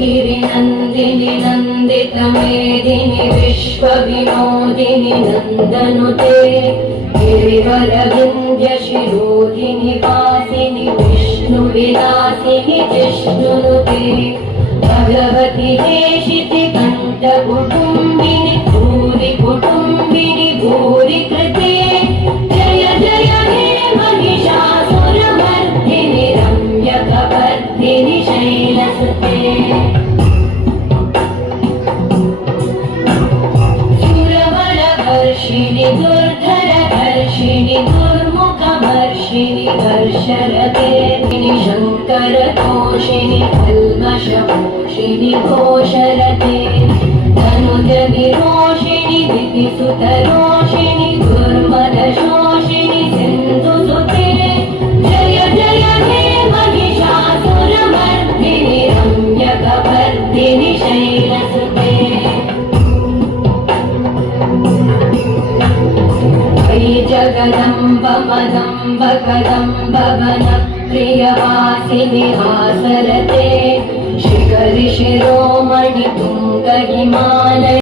गिरिनन्दिनि नन्दितमेदिनि विश्वविनोदिनि नन्दनुते गिरिवरविन्ध्यशिरोधिनि वासिनि विष्णुविलासिनि जिष्णुनुते भगवति हेशिति कण्ठकुटुम्बिनि भूरि कुटुम्बिनि भूरि कृते जय जय हे महिषासुरमर्दिनि रम्यकवर्दिनि शैलसुते सुरवरवर्षिणि दुर्धरधर्षिणि दुर्मुखवर्षिणि वर्षरते शङ्करतोषिणि कल्मषपोषिणि घोषरते धनुजनिरोषिणि दितिसुतरोषिणि दुर्मदशोषिणि सिन्धुसुते जय जय हे महिषासुरमर्दिनि रम्यकवर्दिनि शैलसुते जगदम्ब मदम्ब कदम्ब वन प्रियवासिनि हासर